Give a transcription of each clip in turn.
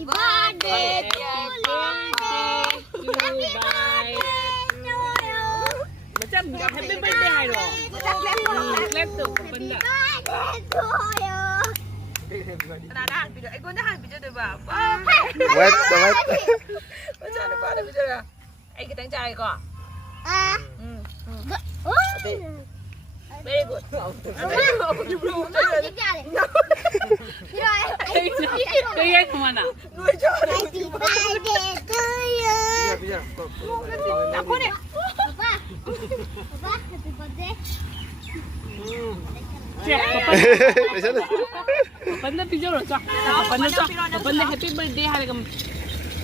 birthday to you. Happy birthday to you. Macam happy birthday hai rồi. Chắc lép không? Clap tuh benda. Birthday to you. Nada, video. Kau dah video tu ba? Wait. Macam mana pada video dah? Kita cari kau. Very good. Kaya kemana? Happy birthday to you. Apa ni? Papa, happy birthday. Panda video rồi sao? Panda happy birthday hai cái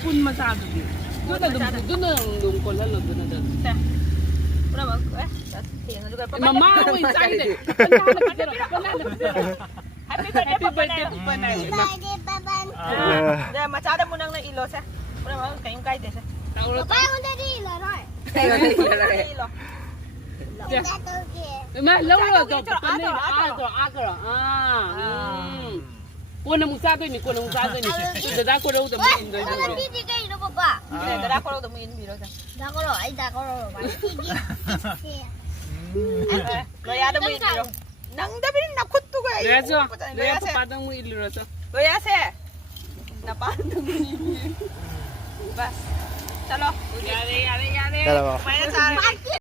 pun masyado din. Doon na yung kola lo doon na. Berapa? Tinggal juga. Mama, we excited. Happy birthday, Happy birthday Papa. Panda. Happy birthday, Papa. Dah macam ada munang na ilo sa. Berapa? Kayong kay desa. Papa, yung daddy, Leroy. Ilo. Ma, lâu rồi rồi. Panda agro. Kung na musado ni, kung na musado ni. Dada ko daw damo in the Papa, titi kayo na, Papa. Kada ko daw mo in biro sa. Dakoro, ay dakoro. Sige. Kaya ada mo in biro. Nang dabi nakut tu kaya. Leso papadang mo iliraso. Kaya se. Napandang mo in biro. Bas. Chalo. Yari. Kala mo. Maya sa